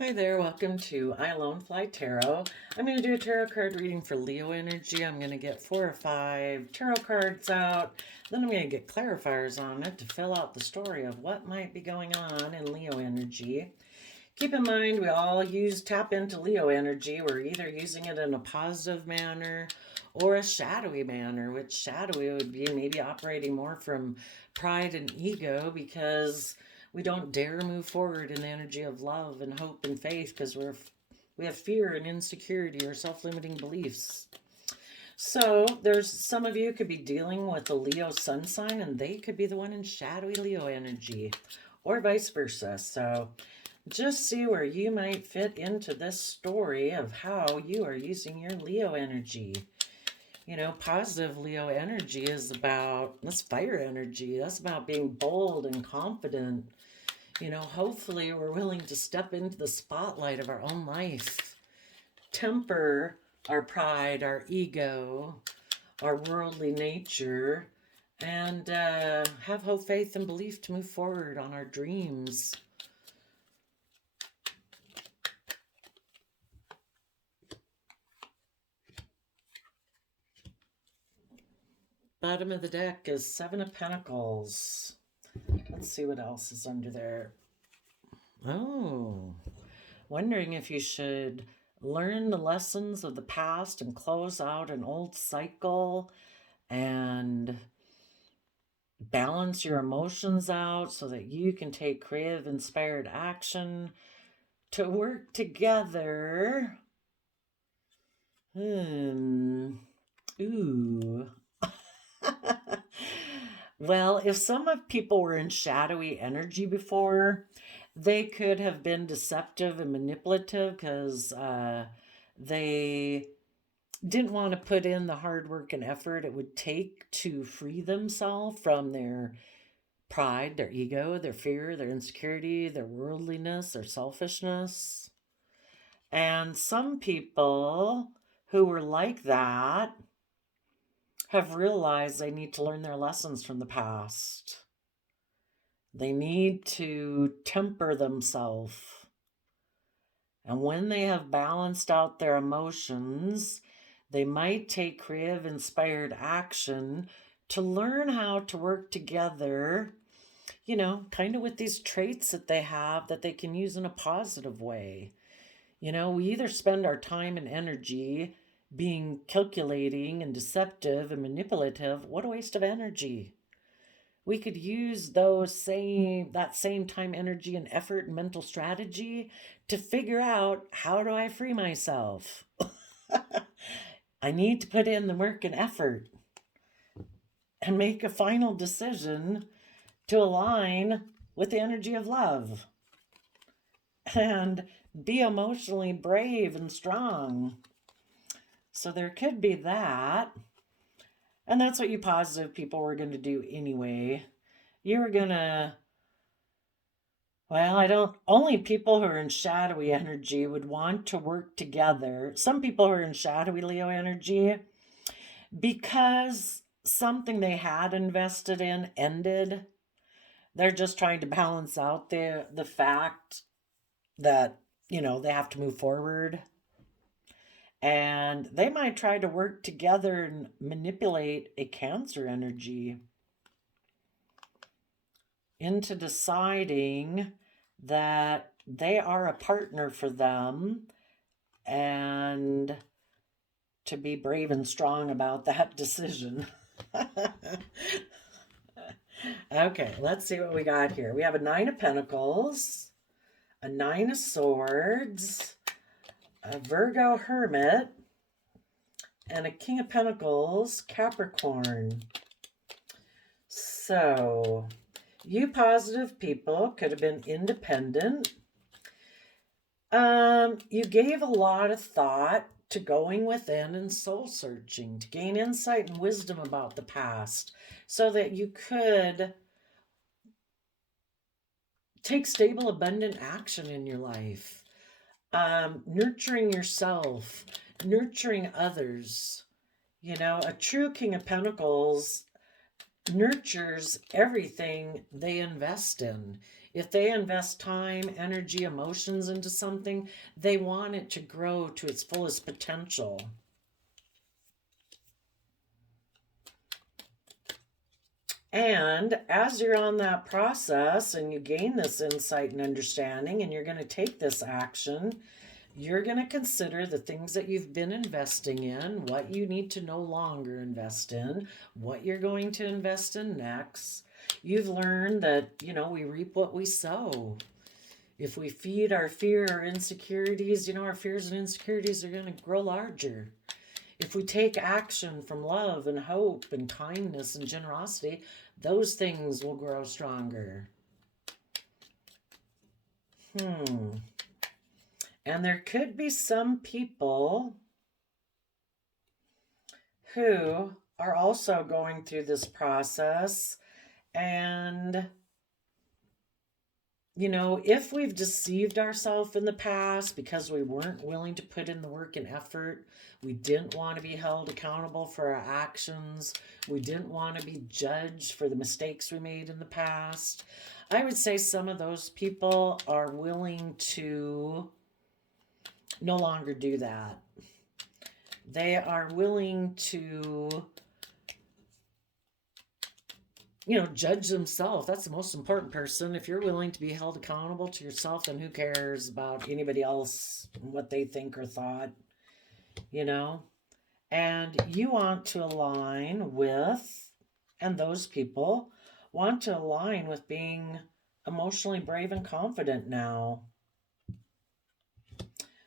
Hi there, welcome to I Alone Fly Tarot. I'm going to do a tarot card reading for Leo energy. I'm going to get 4 or 5 tarot cards out. Then I'm going to get clarifiers on it to fill out the story of what might be going on in Leo energy. Keep in mind, we all tap into Leo energy. We're either using it in a positive manner or a shadowy manner, which shadowy would be maybe operating more from pride and ego because we don't dare move forward in the energy of love and hope and faith because we have fear and insecurity or self-limiting beliefs. So there's some of you could be dealing with a Leo sun sign and they could be the one in shadowy Leo energy or vice versa. So just see where you might fit into this story of how you are using your Leo energy. You know, positive Leo energy is about, that's fire energy. That's about being bold and confident. You know, hopefully we're willing to step into the spotlight of our own life, temper our pride, our ego, our worldly nature, and have hope, faith, and belief to move forward on our dreams. Bottom of the deck is 7 of Pentacles. Let's see what else is under there. Oh, wondering if you should learn the lessons of the past and close out an old cycle and balance your emotions out so that you can take creative, inspired action to work together. Ooh. Well, if some of people were in shadowy energy before, they could have been deceptive and manipulative because they didn't want to put in the hard work and effort it would take to free themselves from their pride, their ego, their fear, their insecurity, their worldliness, their selfishness. And some people who were like that have realized they need to learn their lessons from the past. They need to temper themselves. And when they have balanced out their emotions, they might take creative, inspired action to learn how to work together, you know, kind of with these traits that they have that they can use in a positive way. You know, we either spend our time and energy being calculating and deceptive and manipulative. What a waste of energy. We could use that same time, energy, and effort and mental strategy to figure out, how do I free myself? I need to put in the work and effort and make a final decision to align with the energy of love and be emotionally brave and strong. So there could be that. And that's what you positive people were going to do anyway. You were going to, well, only people who are in shadowy energy would want to work together. Some people who are in shadowy Leo energy, because something they had invested in ended, they're just trying to balance out the fact that, you know, they have to move forward. And they might try to work together and manipulate a Cancer energy into deciding that they are a partner for them and to be brave and strong about that decision. Okay, let's see what we got here. We have a 9 of Pentacles, a 9 of Swords, a Virgo Hermit, and a King of Pentacles, Capricorn. So, you positive people could have been independent. You gave a lot of thought to going within and soul searching to gain insight and wisdom about the past so that you could take stable, abundant action in your life. Nurturing yourself, nurturing others. You know, a true King of Pentacles nurtures everything they invest in. If they invest time, energy, emotions into something, they want it to grow to its fullest potential. And as you're on that process and you gain this insight and understanding, and you're going to take this action, you're going to consider the things that you've been investing in, what you need to no longer invest in, what you're going to invest in next. You've learned that, we reap what we sow. If we feed our fear, our insecurities, our fears and insecurities are going to grow larger. If we take action from love and hope and kindness and generosity, those things will grow stronger. And there could be some people who are also going through this process. And, if we've deceived ourselves in the past because we weren't willing to put in the work and effort, we didn't want to be held accountable for our actions, we didn't want to be judged for the mistakes we made in the past, I would say some of those people are willing to no longer do that. They are willing to, judge themselves. That's the most important person. If you're willing to be held accountable to yourself, then who cares about anybody else, what they think or thought, And you want to align with, and those people want to align with being emotionally brave and confident now.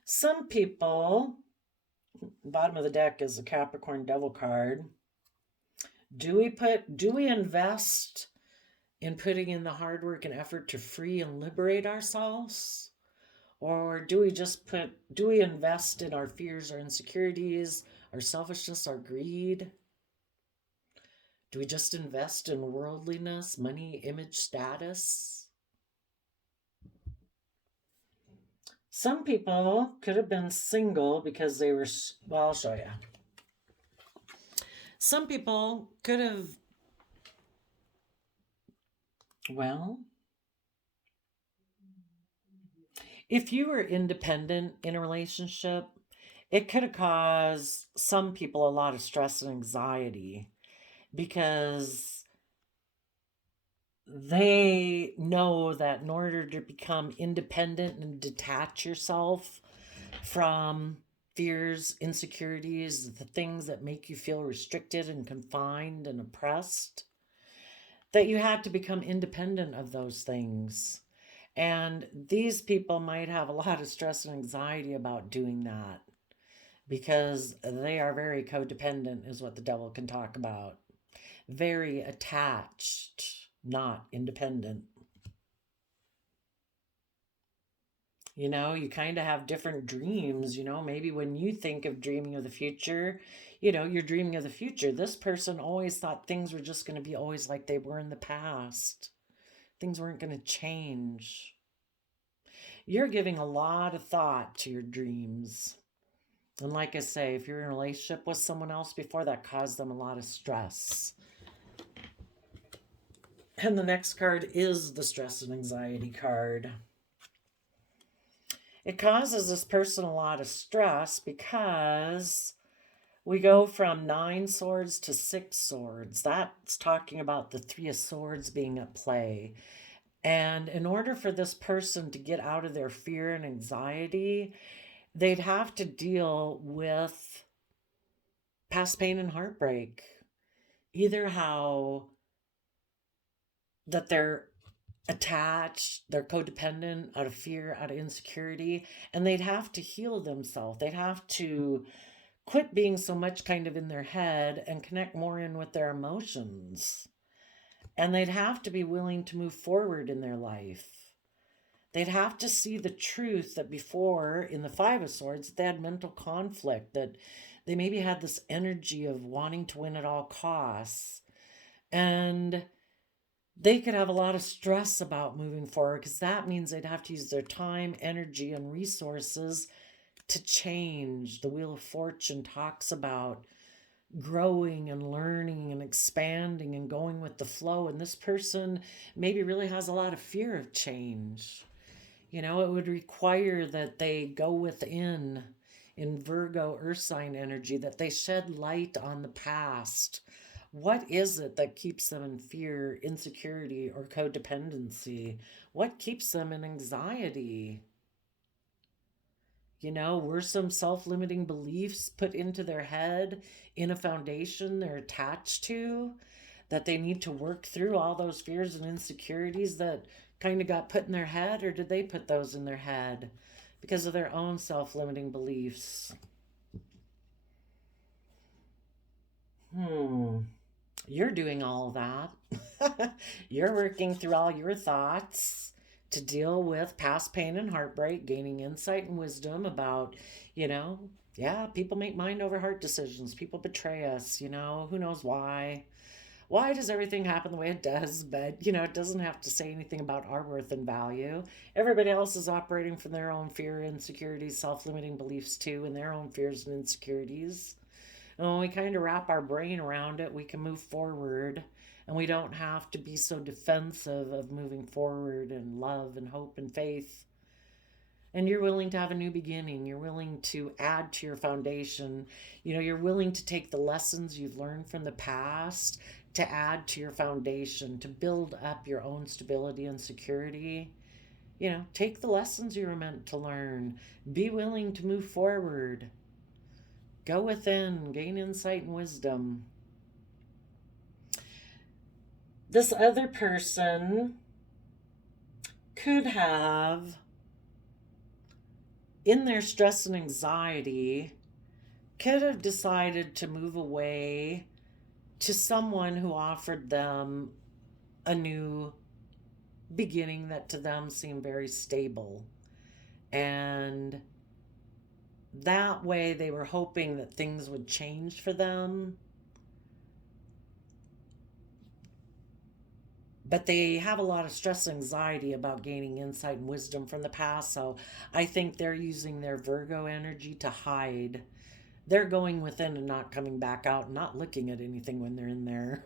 Some people, bottom of the deck is a Capricorn Devil card. Do we invest in putting in the hard work and effort to free and liberate ourselves? Or do we invest in our fears, our insecurities, our selfishness, our greed? Do we just invest in worldliness, money, image, status? Some people could have been single because they were, I'll show you. Some people could have, if you were independent in a relationship, it could have caused some people a lot of stress and anxiety because they know that in order to become independent and detach yourself from fears, insecurities, the things that make you feel restricted and confined and oppressed, that you had to become independent of those things. And these people might have a lot of stress and anxiety about doing that because they are very codependent, is what the devil can talk about. Very attached, not independent. You kind of have different dreams, maybe when you think of dreaming of the future, you're dreaming of the future. This person always thought things were just going to be always like they were in the past. Things weren't going to change. You're giving a lot of thought to your dreams. And like I say, if you're in a relationship with someone else before, that caused them a lot of stress. And the next card is the stress and anxiety card. It causes this person a lot of stress because we go from 9 swords to 6 swords. That's talking about the 3 of swords being at play. And in order for this person to get out of their fear and anxiety, they'd have to deal with past pain and heartbreak. Either how that they're attached, they're codependent out of fear, out of insecurity, and they'd have to heal themselves. They'd have to quit being so much kind of in their head and connect more in with their emotions. And they'd have to be willing to move forward in their life. They'd have to see the truth that before, in the 5 of Swords, they had mental conflict, that they maybe had this energy of wanting to win at all costs. And they could have a lot of stress about moving forward because that means they'd have to use their time, energy, and resources to change. The Wheel of Fortune talks about growing and learning and expanding and going with the flow. And this person maybe really has a lot of fear of change. You know, it would require that they go within in Virgo earth sign energy, that they shed light on the past. What is it that keeps them in fear, insecurity, or codependency? What keeps them in anxiety? You know, were some self limiting beliefs put into their head in a foundation they're attached to, that they need to work through all those fears and insecurities that kind of got put in their head? Or did they put those in their head because of their own self limiting beliefs? You're doing all that. You're working through all your thoughts to deal with past pain and heartbreak, gaining insight and wisdom about, you know, yeah, people make mind over heart decisions. People betray us, you know, who knows why. Why does everything happen the way it does? But, you know, it doesn't have to say anything about our worth and value. Everybody else is operating from their own fear, insecurities, self limiting beliefs, too, and their own fears and insecurities. And when we kind of wrap our brain around it, we can move forward, and we don't have to be so defensive of moving forward and love and hope and faith. And you're willing to have a new beginning. You're willing to add to your foundation. You know, you're willing to take the lessons you've learned from the past to add to your foundation, to build up your own stability and security. You know, take the lessons you were meant to learn. Be willing to move forward. Go within, gain insight and wisdom. This other person could have, in their stress and anxiety, could have decided to move away to someone who offered them a new beginning that to them seemed very stable. And that way they were hoping that things would change for them. But they have a lot of stress and anxiety about gaining insight and wisdom from the past. So I think they're using their Virgo energy to hide. They're going within and not coming back out, not looking at anything when they're in there.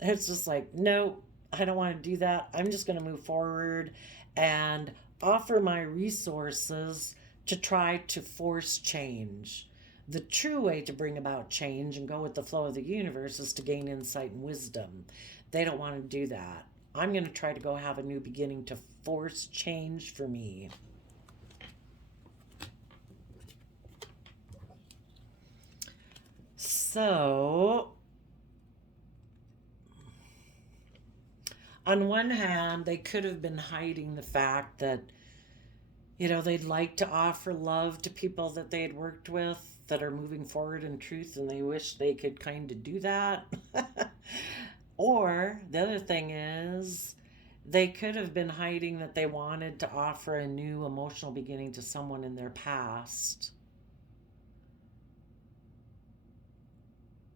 It's just like, no, I don't want to do that. I'm just going to move forward and offer my resources to try to force change. The true way to bring about change and go with the flow of the universe is to gain insight and wisdom. They don't want to do that. I'm going to try to go have a new beginning to force change for me. So, on one hand, they could have been hiding the fact that, you know, they'd like to offer love to people that they had worked with that are moving forward in truth, and they wish they could kind of do that. Or the other thing is, they could have been hiding that they wanted to offer a new emotional beginning to someone in their past.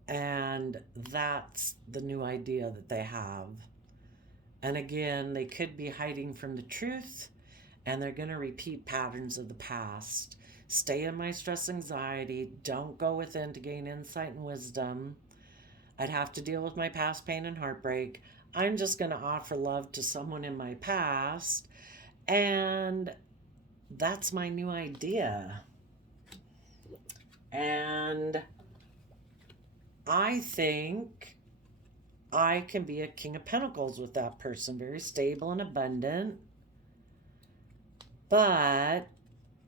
And that's the new idea that they have. And again, they could be hiding from the truth, and they're going to repeat patterns of the past. Stay in my stress anxiety. Don't go within to gain insight and wisdom. I'd have to deal with my past pain and heartbreak. I'm just going to offer love to someone in my past. And that's my new idea. And I think I can be a King of Pentacles with that person, very stable and abundant. But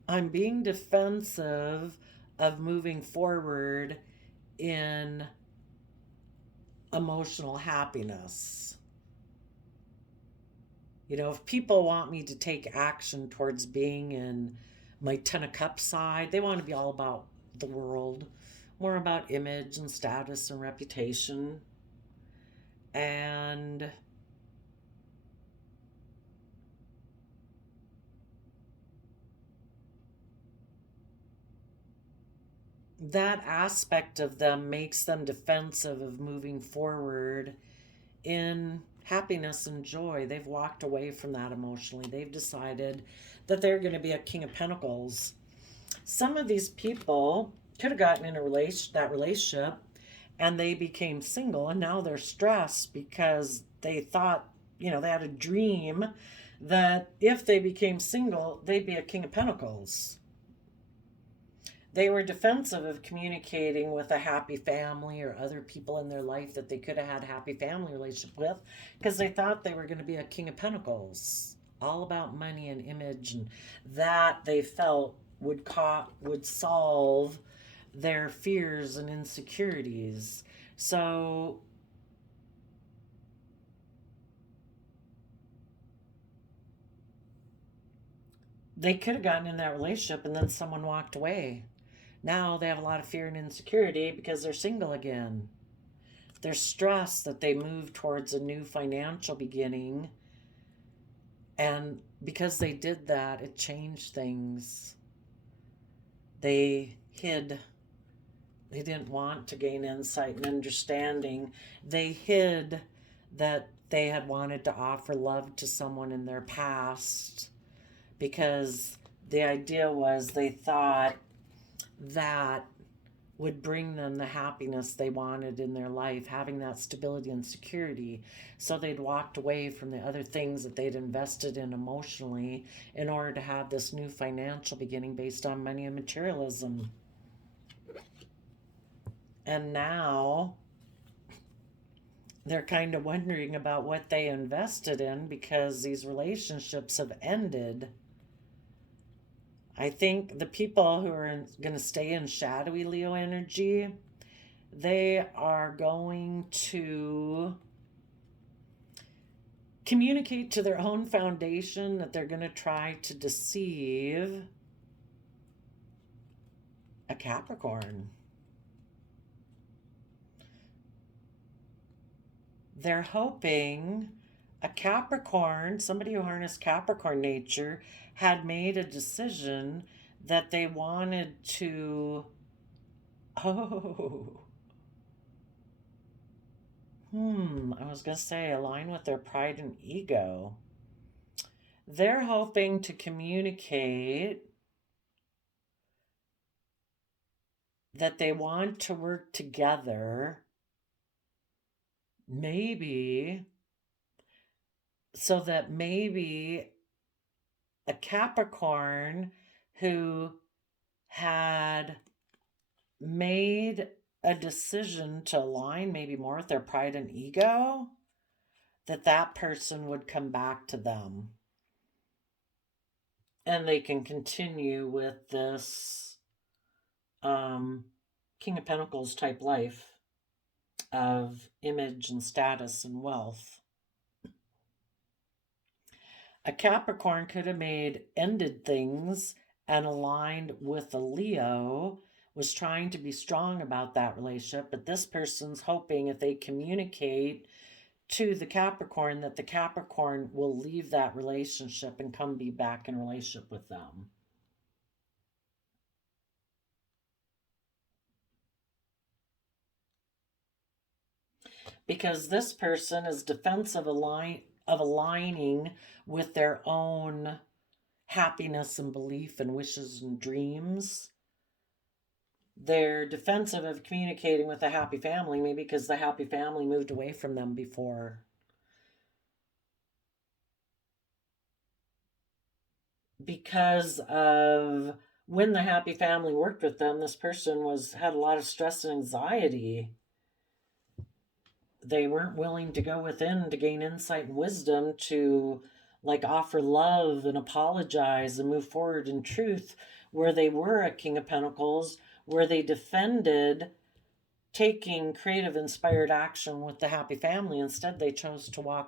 I'm being defensive of moving forward in emotional happiness. You know, if people want me to take action towards being in my Ten of Cups side, they want to be all about the world, more about image and status and reputation. And that aspect of them makes them defensive of moving forward in happiness and joy. They've walked away from that emotionally. They've decided that they're going to be a King of Pentacles. Some of these people could have gotten in that relationship and they became single, and now they're stressed because they thought, they had a dream that if they became single, they'd be a King of Pentacles. They were defensive of communicating with a happy family or other people in their life that they could have had a happy family relationship with, because they thought they were going to be a King of Pentacles, all about money and image, and that they felt would solve their fears and insecurities. So they could have gotten in that relationship and then someone walked away. Now they have a lot of fear and insecurity because they're single again. They're stressed that they move towards a new financial beginning. And because they did that, it changed things. They hid. They didn't want to gain insight and understanding. They hid that they had wanted to offer love to someone in their past, because the idea was they thought that would bring them the happiness they wanted in their life, having that stability and security. So they'd walked away from the other things that they'd invested in emotionally in order to have this new financial beginning based on money and materialism. And now they're kind of wondering about what they invested in, because these relationships have ended. I think the people who are going to stay in shadowy Leo energy, they are going to communicate to their own foundation that they're going to try to deceive a Capricorn. They're hoping a Capricorn, somebody who harnessed Capricorn nature, had made a decision that they wanted to, I was going to say align with their pride and ego. They're hoping to communicate that they want to work together, maybe, so that maybe a Capricorn who had made a decision to align maybe more with their pride and ego, that person would come back to them. And they can continue with this King of Pentacles type life of image and status and wealth. A Capricorn could have ended things and aligned with a Leo, was trying to be strong about that relationship, but this person's hoping if they communicate to the Capricorn that the Capricorn will leave that relationship and come be back in relationship with them. Because this person is defensive of aligning with their own happiness and belief and wishes and dreams. They're defensive of communicating with a happy family, maybe because the happy family moved away from them before. Because of when the happy family worked with them, this person had a lot of stress and anxiety. They weren't willing to go within to gain insight and wisdom to offer love and apologize and move forward in truth, where they were a King of Pentacles, where they defended taking creative inspired action with the happy family. Instead, they chose to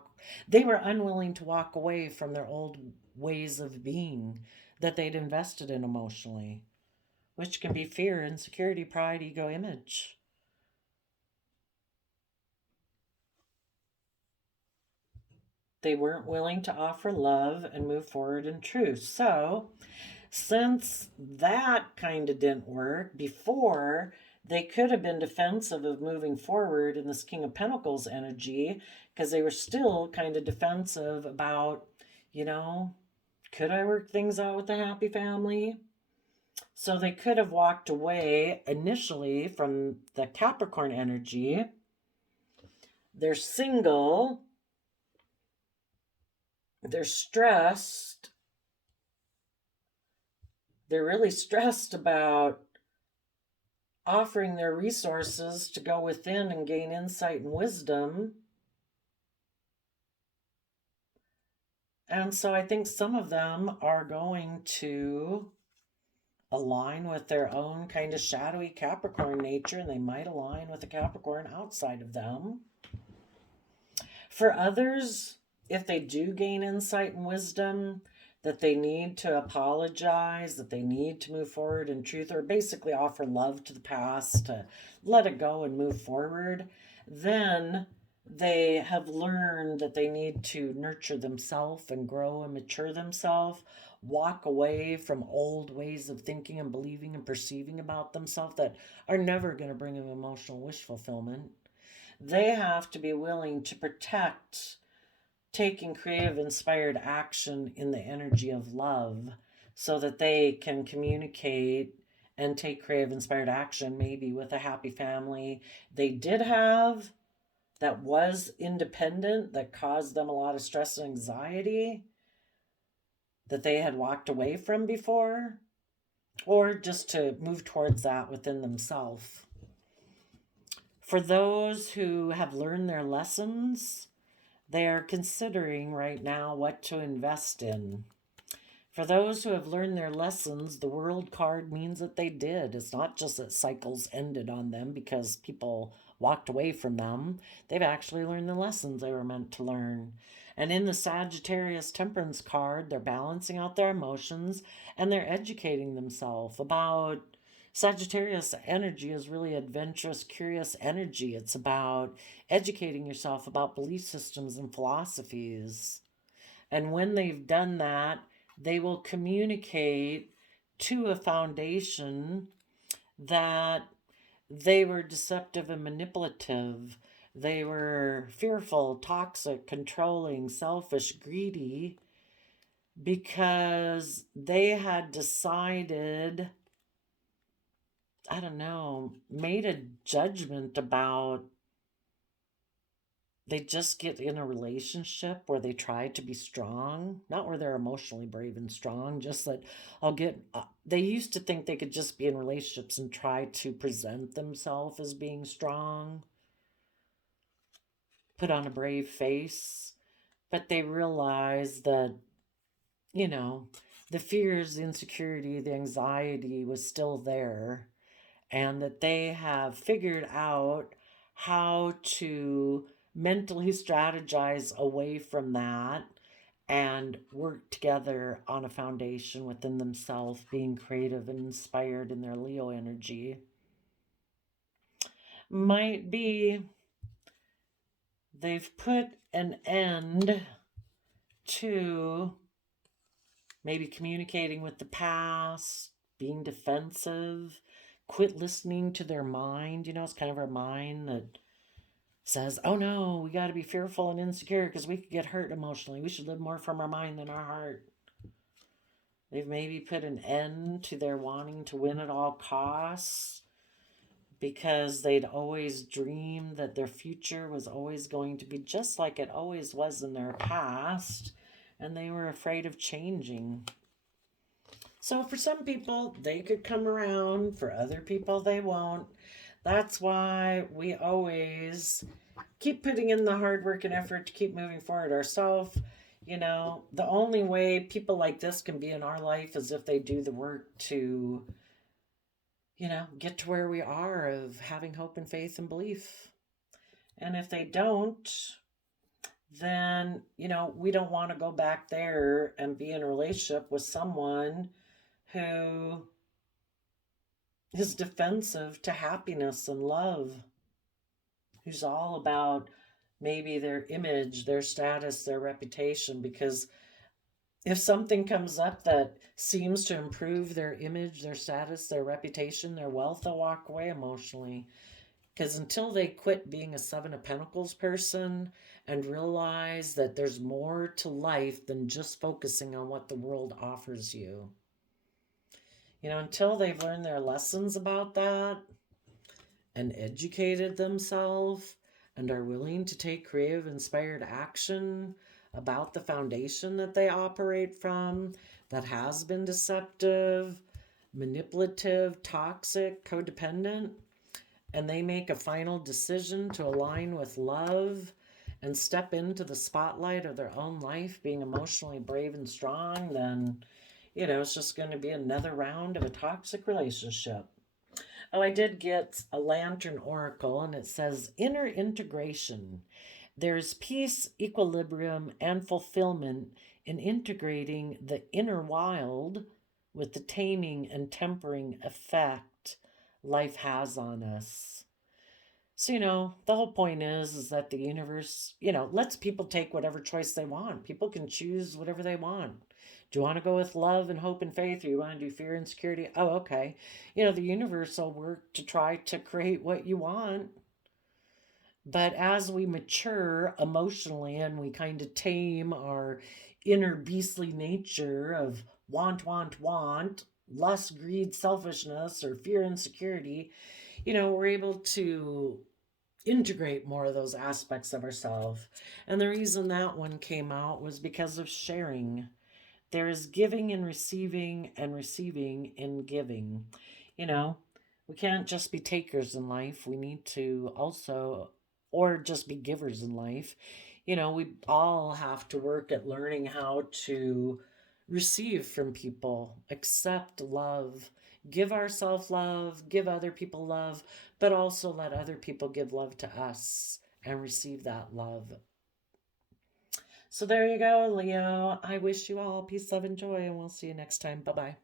they were unwilling to walk away from their old ways of being that they'd invested in emotionally, which can be fear, insecurity, pride, ego, image. They weren't willing to offer love and move forward in truth. So, since that kind of didn't work before, they could have been defensive of moving forward in this King of Pentacles energy, because they were still kind of defensive about, could I work things out with the happy family? So they could have walked away initially from the Capricorn energy. They're single. They're stressed. They're really stressed about offering their resources to go within and gain insight and wisdom. And so I think some of them are going to align with their own kind of shadowy Capricorn nature, and they might align with a Capricorn outside of them. For others, if they do gain insight and wisdom, that they need to apologize, that they need to move forward in truth, or basically offer love to the past, to let it go and move forward, then they have learned that they need to nurture themselves and grow and mature themselves, walk away from old ways of thinking and believing and perceiving about themselves that are never going to bring them emotional wish fulfillment. They have to be willing to protect taking creative, inspired action in the energy of love so that they can communicate and take creative, inspired action, maybe with a happy family they did have that was independent, that caused them a lot of stress and anxiety that they had walked away from before, or just to move towards that within themselves. For those who have learned their lessons, they are considering right now what to invest in. For those who have learned their lessons, the World card means that they did. It's not just that cycles ended on them because people walked away from them. They've actually learned the lessons they were meant to learn. And in the Sagittarius Temperance card, they're balancing out their emotions and they're educating themselves about Sagittarius energy is really adventurous, curious energy. It's about educating yourself about belief systems and philosophies. And when they've done that, they will communicate to a foundation that they were deceptive and manipulative. They were fearful, toxic, controlling, selfish, greedy, because they had decided, I don't know, made a judgment about they just get in a relationship where they try to be strong, not where they're emotionally brave and strong, just that they used to think they could just be in relationships and try to present themselves as being strong, put on a brave face, but they realized that, you know, the fears, the insecurity, the anxiety was still there, and that they have figured out how to mentally strategize away from that and work together on a foundation within themselves, being creative and inspired in their Leo energy. Might be they've put an end to maybe communicating with the past, being defensive, quit listening to their mind. It's kind of our mind that says, oh no, we got to be fearful and insecure because we could get hurt emotionally. We should live more from our mind than our heart. They've maybe put an end to their wanting to win at all costs because they'd always dreamed that their future was always going to be just like it always was in their past, and they were afraid of changing. So for some people, they could come around. For other people, they won't. That's why we always keep putting in the hard work and effort to keep moving forward ourselves. The only way people like this can be in our life is if they do the work to, get to where we are of having hope and faith and belief. And if they don't, then, we don't want to go back there and be in a relationship with someone who is defensive to happiness and love, who's all about maybe their image, their status, their reputation. Because if something comes up that seems to improve their image, their status, their reputation, their wealth, they'll walk away emotionally. Because until they quit being a Seven of Pentacles person and realize that there's more to life than just focusing on what the world offers you. Until they've learned their lessons about that and educated themselves and are willing to take creative, inspired action about the foundation that they operate from that has been deceptive, manipulative, toxic, codependent, and they make a final decision to align with love and step into the spotlight of their own life, being emotionally brave and strong, then, it's just going to be another round of a toxic relationship. Oh, I did get a lantern oracle, and it says inner integration. There's peace, equilibrium, and fulfillment in integrating the inner wild with the taming and tempering effect life has on us. So, the whole point is that the universe, lets people take whatever choice they want. People can choose whatever they want. Do you want to go with love and hope and faith, or you want to do fear and security? Oh, okay. The universe will work to try to create what you want. But as we mature emotionally and we kind of tame our inner beastly nature of want, lust, greed, selfishness, or fear, insecurity, we're able to integrate more of those aspects of ourselves. And the reason that one came out was because of sharing. There is giving and receiving in giving. You know, we can't just be takers in life. We need to also, or just be givers in life. We all have to work at learning how to receive from people, accept love, give ourselves love, give other people love, but also let other people give love to us and receive that love. So there you go, Leo. I wish you all peace, love, and joy, and we'll see you next time. Bye bye.